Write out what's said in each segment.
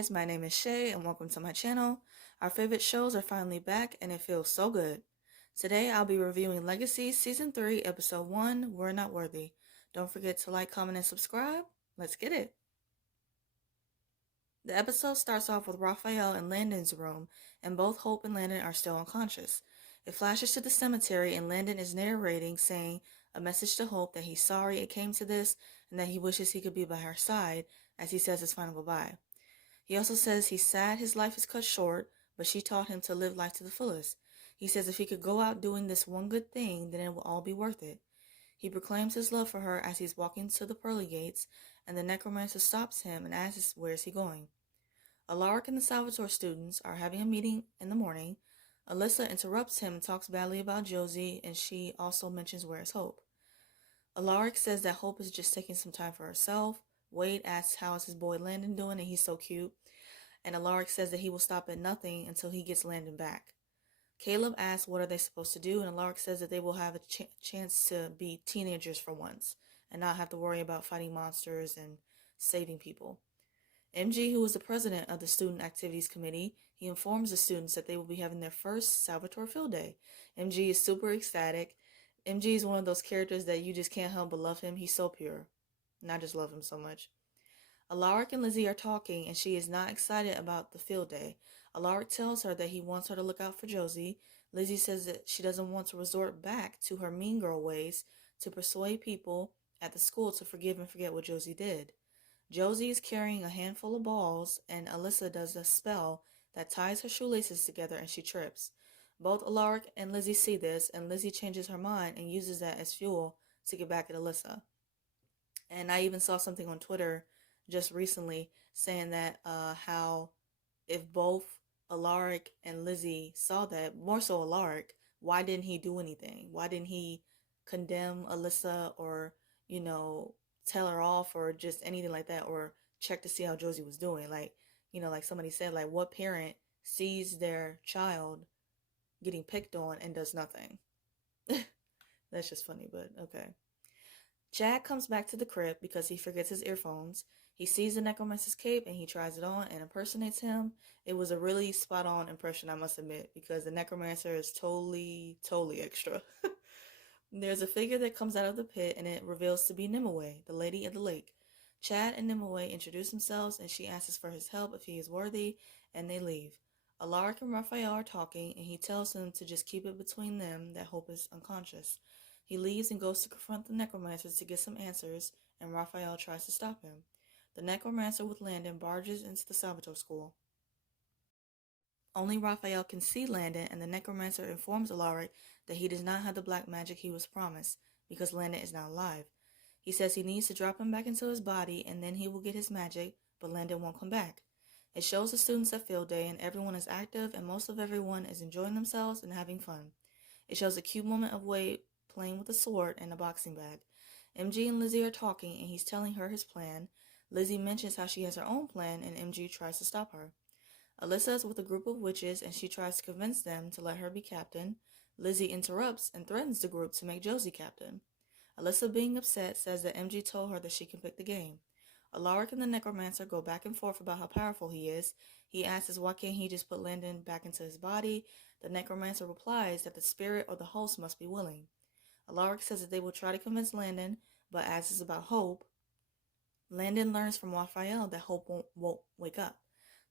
guys, my name is Shay and welcome to my channel. Our favorite shows are finally back and it feels so good. Today I'll be reviewing Legacies Season 3, Episode 1, We're Not Worthy. Don't forget to like, comment, and subscribe. Let's get it. The episode starts off with Raphael in Landon's room and both Hope and Landon are still unconscious. It flashes to the cemetery and Landon is narrating, saying a message to Hope that he's sorry it came to this and that he wishes he could be by her side as he says his final goodbye. He also says he's sad his life is cut short, but she taught him to live life to the fullest. He says if he could go out doing this one good thing, then it will all be worth it. He proclaims his love for her as he's walking to the pearly gates, and the necromancer stops him and asks where is he going. Alaric and the Salvatore students are having a meeting in the morning. Alyssa interrupts him and talks badly about Josie, and she also mentions where is Hope. Alaric says that Hope is just taking some time for herself. Wade asks how is his boy Landon doing, and he's so cute. And Alaric says that he will stop at nothing until he gets Landon back. Caleb asks what are they supposed to do, and Alaric says that they will have a chance to be teenagers for once and not have to worry about fighting monsters and saving people. MG, who is the president of the Student Activities Committee, he informs the students that they will be having their first Salvatore Field Day. MG is super ecstatic. MG is one of those characters that you just can't help but love him. He's so pure. And I just love him so much. Alaric and Lizzie are talking, and she is not excited about the field day. Alaric tells her that he wants her to look out for Josie. Lizzie says that she doesn't want to resort back to her mean girl ways to persuade people at the school to forgive and forget what Josie did. Josie is carrying a handful of balls, and Alyssa does a spell that ties her shoelaces together and she trips. Both Alaric and Lizzie see this, and Lizzie changes her mind and uses that as fuel to get back at Alyssa. And I even saw something on Twitter just recently saying that how if both Alaric and Lizzie saw that, more so Alaric, why didn't he do anything? Why didn't he condemn Alyssa or, tell her off or just anything like that, or check to see how Josie was doing? Like, like somebody said, like, what parent sees their child getting picked on and does nothing? That's just funny, but okay. Chad comes back to the crib because he forgets his earphones. He sees the necromancer's cape and he tries it on and impersonates him. It was a really spot on impression, I must admit, because the necromancer is totally extra. There's a figure that comes out of the pit and it reveals to be Nimue, the lady of the lake. Chad and Nimue introduce themselves and she asks for his help if he is worthy, and they leave. Alaric and Raphael are talking and he tells them to just keep it between them that Hope is unconscious. He leaves and goes to confront the necromancer to get some answers, and Raphael tries to stop him. The necromancer with Landon barges into the Salvatore school. Only Raphael can see Landon, and the necromancer informs Alaric that he does not have the black magic he was promised because Landon is now alive. He says he needs to drop him back into his body and then he will get his magic, but Landon won't come back. It shows the students at field day and everyone is active and most of everyone is enjoying themselves and having fun. It shows a cute moment of Wade playing with a sword and a boxing bag. MG and Lizzie are talking and he's telling her his plan. Lizzie mentions how she has her own plan and MG tries to stop her. Alyssa is with a group of witches and she tries to convince them to let her be captain. Lizzie interrupts and threatens the group to make Josie captain. Alyssa, being upset, says that MG told her that she can pick the game. Alaric and the necromancer go back and forth about how powerful he is. He asks why can't he just put Landon back into his body. The necromancer replies that the spirit or the host must be willing. Alaric says that they will try to convince Landon, but asks about Hope. Landon learns from Raphael that Hope won't wake up.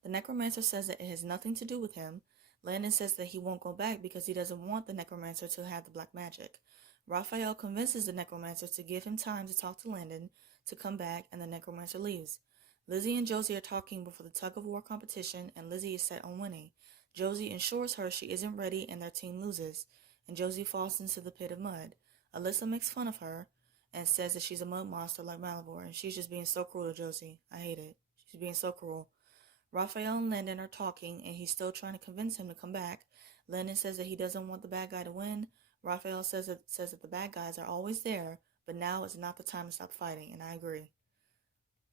The necromancer says that it has nothing to do with him. Landon says that he won't go back because he doesn't want the necromancer to have the black magic. Raphael convinces the necromancer to give him time to talk to Landon to come back, and the necromancer leaves. Lizzie and Josie are talking before the tug-of-war competition, and Lizzie is set on winning. Josie assures her she isn't ready and their team loses, and Josie falls into the pit of mud. Alyssa makes fun of her and says that she's a mud monster like Malivore, and she's just being so cruel to Josie. I hate it. She's being so cruel. Raphael and Landon are talking, and he's still trying to convince him to come back. Landon says that he doesn't want the bad guy to win. Raphael says that the bad guys are always there, but now is not the time to stop fighting, and I agree.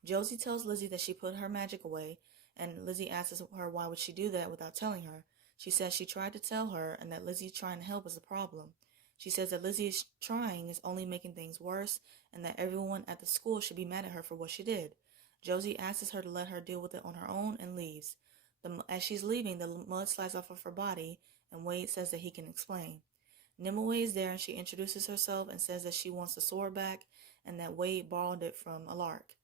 Josie tells Lizzie that she put her magic away, and Lizzie asks her why would she do that without telling her. She says she tried to tell her, and that Lizzie trying to help is the problem. She says that Lizzie is trying is only making things worse, and that everyone at the school should be mad at her for what she did. Josie asks her to let her deal with it on her own and leaves. As she's leaving, the mud slides off of her body, and Wade says that he can explain. Nimue is there and she introduces herself and says that she wants the sword back and that Wade borrowed it from Alaric.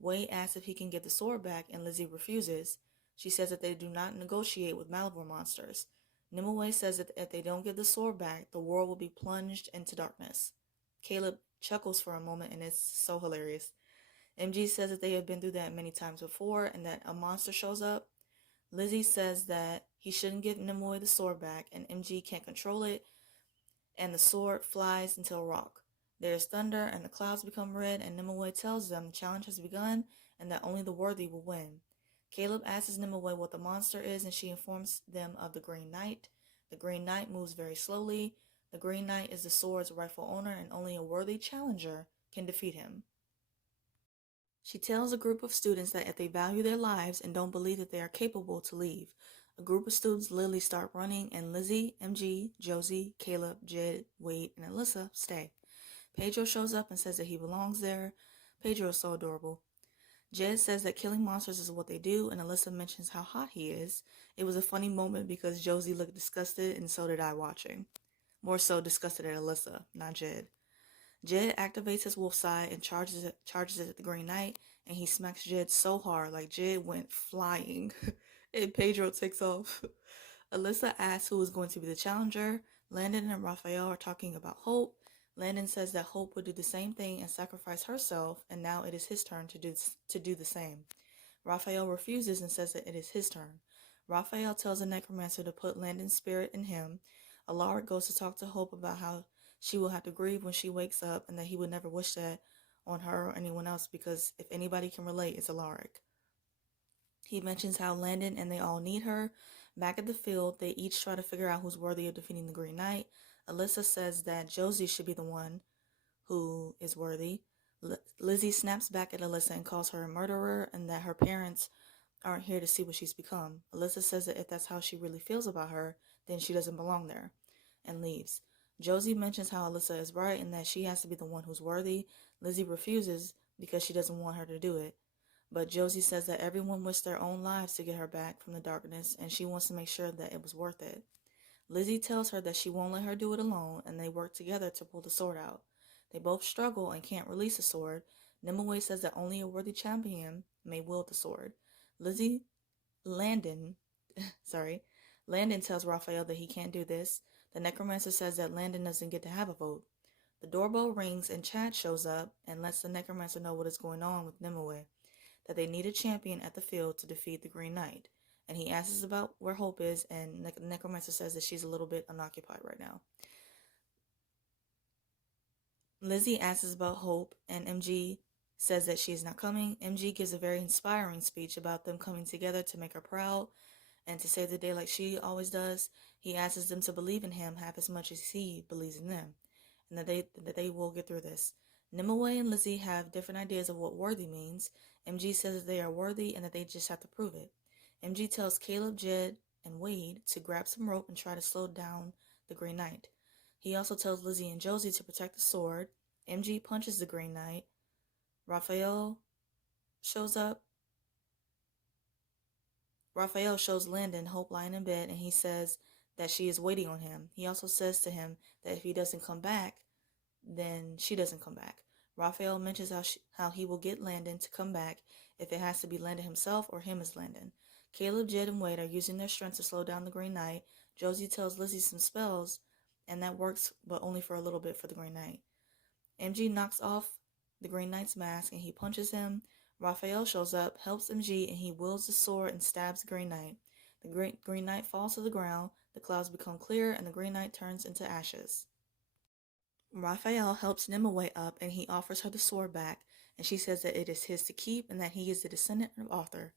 Wade asks if he can get the sword back and Lizzie refuses. She says that they do not negotiate with Malivore monsters. Nimue says that if they don't get the sword back, the world will be plunged into darkness. Caleb chuckles for a moment and it's so hilarious. MG says that they have been through that many times before and that a monster shows up. Lizzie says that he shouldn't give Nimue the sword back and MG can't control it and the sword flies into a rock. There is thunder and the clouds become red and Nimue tells them the challenge has begun and that only the worthy will win. Caleb asks Nimue what the monster is and she informs them of the Green Knight. The Green Knight moves very slowly. The Green Knight is the sword's rightful owner and only a worthy challenger can defeat him. She tells a group of students that if they value their lives and don't believe that they are capable to leave. A group of students literally start running and Lizzie, MG, Josie, Caleb, Jed, Wade, and Alyssa stay. Pedro shows up and says that he belongs there. Pedro is so adorable. Jed says that killing monsters is what they do and Alyssa mentions how hot he is. It was a funny moment because Josie looked disgusted and so did I watching. More so disgusted at Alyssa, not Jed. Jed activates his wolf side and charges it at the Green Knight, and he smacks Jed so hard, like Jed went flying, and Pedro takes off. Alyssa asks who is going to be the challenger. Landon and Raphael are talking about Hope. Landon says that Hope would do the same thing and sacrifice herself, and now it is his turn to do the same. Raphael refuses and says that it is his turn. Raphael tells the necromancer to put Landon's spirit in him. Alaric goes to talk to Hope about how she will have to grieve when she wakes up and that he would never wish that on her or anyone else because if anybody can relate, it's Alaric. He mentions how Landon and they all need her. Back at the field, they each try to figure out who's worthy of defeating the Green Knight. Alyssa says that Josie should be the one who is worthy. Lizzie snaps back at Alyssa and calls her a murderer and that her parents aren't here to see what she's become. Alyssa says that if that's how she really feels about her, then she doesn't belong there, and leaves. Josie mentions how Alyssa is right and that she has to be the one who's worthy. Lizzie refuses because she doesn't want her to do it. But Josie says that everyone wished their own lives to get her back from the darkness and she wants to make sure that it was worth it. Lizzie tells her that she won't let her do it alone and they work together to pull the sword out. They both struggle and can't release the sword. Nimue says that only a worthy champion may wield the sword. Landon tells Raphael that he can't do this. The necromancer says that Landon doesn't get to have a vote. The doorbell rings and Chad shows up and lets the necromancer know what is going on with Nimue, that they need a champion at the field to defeat the Green Knight. And he asks about where Hope is and the necromancer says that she's a little bit unoccupied right now. Lizzie asks about Hope and MG says that she is not coming. MG gives a very inspiring speech about them coming together to make her proud and to save the day like she always does. He asks them to believe in him half as much as he believes in them, and that they will get through this. Nimue and Lizzie have different ideas of what worthy means. MG says that they are worthy and that they just have to prove it. MG tells Caleb, Jed, and Wade to grab some rope and try to slow down the Green Knight. He also tells Lizzie and Josie to protect the sword. MG punches the Green Knight. Raphael shows up. Raphael shows Landon Hope lying in bed and he says that she is waiting on him. He also says to him that if he doesn't come back, then she doesn't come back. Raphael mentions how he will get Landon to come back if it has to be Landon himself or him as Landon. Caleb, Jed, and Wade are using their strength to slow down the Green Knight. Josie tells Lizzie some spells, and that works, but only for a little bit for the Green Knight. MG knocks off the Green Knight's mask and he punches him. Raphael shows up, helps MG, and he wields the sword and stabs the Green Knight. The Green Knight falls to the ground, the clouds become clear, and the Green Knight turns into ashes. Raphael helps Nimue up and he offers her the sword back, and she says that it is his to keep and that he is the descendant of Arthur.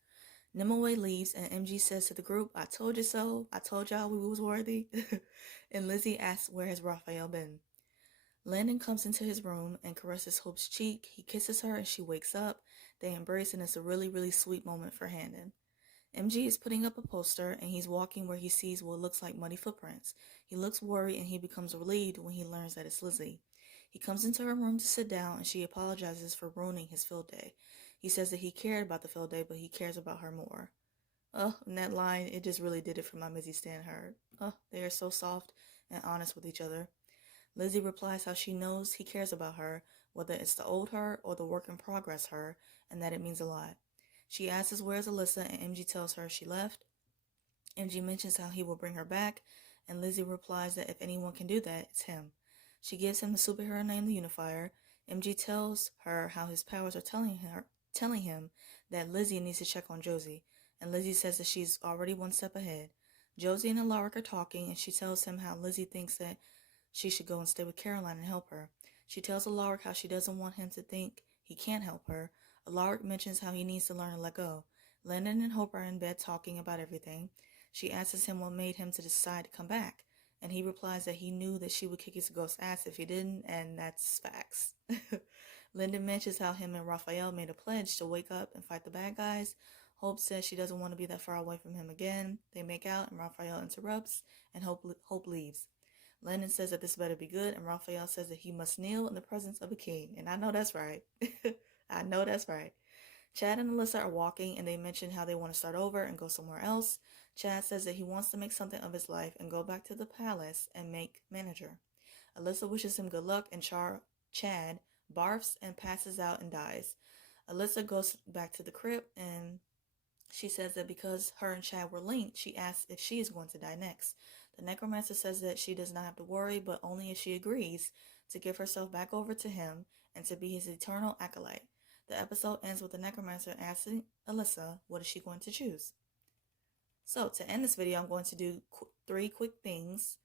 Nimue leaves and MG says to the group, "I told you so. I told y'all we was worthy." And Lizzie asks where has Raphael been. Landon comes into his room and caresses Hope's cheek. He kisses her and she wakes up. They embrace and it's a really, really sweet moment for Handon. MG is putting up a poster and he's walking where he sees what looks like muddy footprints. He looks worried and he becomes relieved when he learns that it's Lizzie. He comes into her room to sit down and she apologizes for ruining his field day. He says that he cared about the field day, but he cares about her more. Oh, and that line, it just really did it for my Mizzy Stan Heard. Oh, they are so soft and honest with each other. Lizzie replies how she knows he cares about her, whether it's the old her or the work in progress her, and that it means a lot. She asks where's Alyssa, and MG tells her she left. MG mentions how he will bring her back, and Lizzie replies that if anyone can do that, it's him. She gives him the superhero name, the Unifier. MG tells her how his powers are telling him that Lizzie needs to check on Josie, and Lizzie says that she's already one step ahead. Josie and Alaric are talking, and she tells him how Lizzie thinks that she should go and stay with Caroline and help her. She tells Alaric how she doesn't want him to think he can't help her. Alaric mentions how he needs to learn to let go. Landon and Hope are in bed talking about everything. She asks him what made him to decide to come back, and he replies that he knew that she would kick his ghost ass if he didn't, and that's facts. Lyndon mentions how him and Raphael made a pledge to wake up and fight the bad guys. Hope says she doesn't want to be that far away from him again. They make out, and Raphael interrupts, and Hope leaves. Landon says that this better be good, and Raphael says that he must kneel in the presence of a king, and I know that's right. I know that's right. Chad and Alyssa are walking, and they mention how they want to start over and go somewhere else. Chad says that he wants to make something of his life and go back to the palace and make manager. Alyssa wishes him good luck, and Chad barfs and passes out and dies. Alyssa goes back to the crypt, and she says that because her and Chad were linked, she asks if she is going to die next. The necromancer says that she does not have to worry, but only if she agrees to give herself back over to him and to be his eternal acolyte. The episode ends with the necromancer asking Alyssa what is she going to choose. So to end this video, I'm going to do 3 quick things.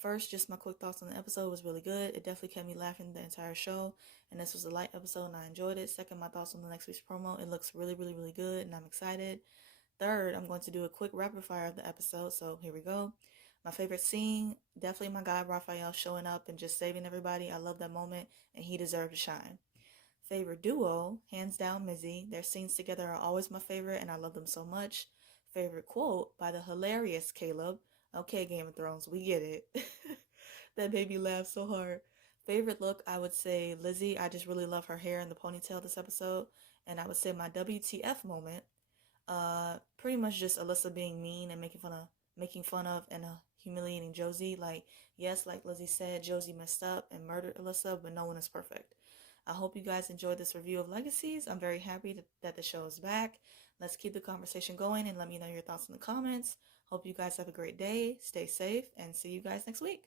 First, just my quick thoughts on the episode. Was really good. It definitely kept me laughing the entire show, and this was a light episode and I enjoyed it. Second, my thoughts on the next week's promo. It looks really, really, really good and I'm excited. Third, I'm going to do a quick rapid fire of the episode, so here we go. My favorite scene, definitely my guy Raphael showing up and just saving everybody. I love that moment, and he deserved to shine. Favorite duo, hands down Mizzy. Their scenes together are always my favorite, and I love them so much. Favorite quote by the hilarious Caleb. Okay, Game of Thrones, we get it. That made me laugh so hard. Favorite look, I would say Lizzie. I just really love her hair and the ponytail this episode. And I would say my WTF moment, pretty much just Alyssa being mean and making fun of and humiliating Josie. Like, yes, like Lizzie said, Josie messed up and murdered Alyssa, but no one is perfect. I hope you guys enjoyed this review of Legacies. I'm very happy that the show is back. Let's keep the conversation going and let me know your thoughts in the comments. Hope you guys have a great day, stay safe, and see you guys next week.